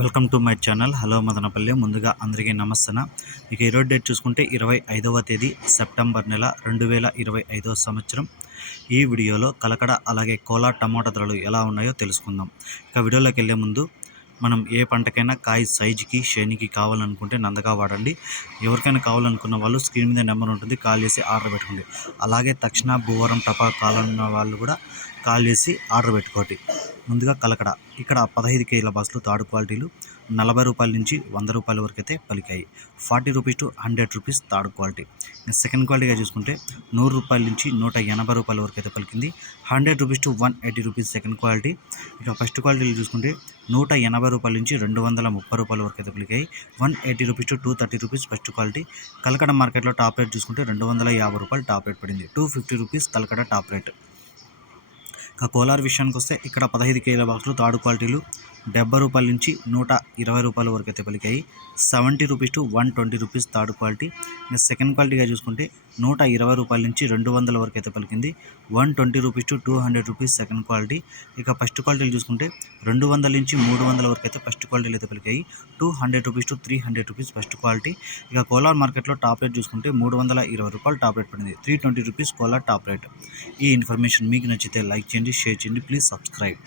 Welcome to my channel. Hello Madanapalli. ముందుగా అందరికీ నమస్తన ఇక ఈరోజు డేట్ చూసుకుంటే ఇరవై ఐదవ తేదీ సెప్టెంబర్ నెల రెండు వేల ఇరవై ఐదవ సంవత్సరం. ఈ వీడియోలో కలకడ అలాగే కోలా టమాటా ధరలు ఎలా ఉన్నాయో తెలుసుకుందాం. ఇక వీడియోలోకి వెళ్ళే ముందు మనం ఏ పంటకైనా కాయ సైజుకి శ్రేణికి కావాలనుకుంటే నందగా వాడండి. ఎవరికైనా కావాలనుకున్న వాళ్ళు స్క్రీన్ మీద నెంబర్ ఉంటుంది కాల్ చేసి ఆర్డర్ పెట్టుకోండి. అలాగే తక్షణ భూవరం టపా కావాలన్న వాళ్ళు కూడా కాల్ చేసి ఆర్డర్ పెట్టుకోండి ముందుగా కలకడ. ఇక్కడ పదహైదు కేజీల బస్సులు తాడు క్వాలిటీలు నలభై రూపాయల నుంచి వంద రూపాయల వరకు అయితే పలికాయి. Forty rupees to hundred rupees third quality. Second క్వాలిటీగా చూసుకుంటే నూరు రూపాయల నుంచి నూట ఎనభై రూపాయల వరకు అయితే పలికింది. Hundred rupees to one eighty rupees second quality. ఇక ఫస్ట్ క్వాలిటీలు చూసుకుంటే నూట ఎనభై రూపాయల నుంచి రెండు వందల ముప్పై రూపాయల వరకు అయితే పలికాయి. One eighty rupees to two thirty rupees first quality. Kalakada మార్కెట్లో టాప్ రేట్ చూసుకుంటే రెండు వందల యాభై రూపాయలు టాప్ రేట్ పడింది. Two fifty rupees Kalakada top rate. ఇక కోలార్ విషయానికి వస్తే ఇక్కడ పదహైదు కేజీల బాక్సులు తాడు క్వాలిటీలు. డెబ్బై రూపాయల నుంచి నూట ఇరవై రూపాయల వరకు అయితే పలికాయి. Seventy rupees to one twenty rupees third quality. ఇంకా సెకండ్ క్వాలిటీగా చూసుకుంటే నూట ఇరవై రూపాయల నుంచి రెండు వందల వరకు అయితే పలికింది. One twenty rupees to two hundred rupees second quality. ఇక ఫస్ట్ క్వాలిటీలు చూసుకుంటే రెండు వందల నుంచి మూడు వందల వరకు అయితే ఫస్ట్ క్వాలిటీలు అయితే పలికాయి. Two hundred rupees to three hundred rupees first quality. ఇక కోలార్ మార్కెట్లో టాప్ రేట్ చూసుకుంటే మూడు వందల ఇరవై రూపాయలు టాప్ రేట్ పడింది. Three twenty rupees Kolar top rate. ఈ ఇన్ఫర్మేషన్ మీకు నచ్చితే లైక్ చేయండి షేర్ చేయండి. Please subscribe.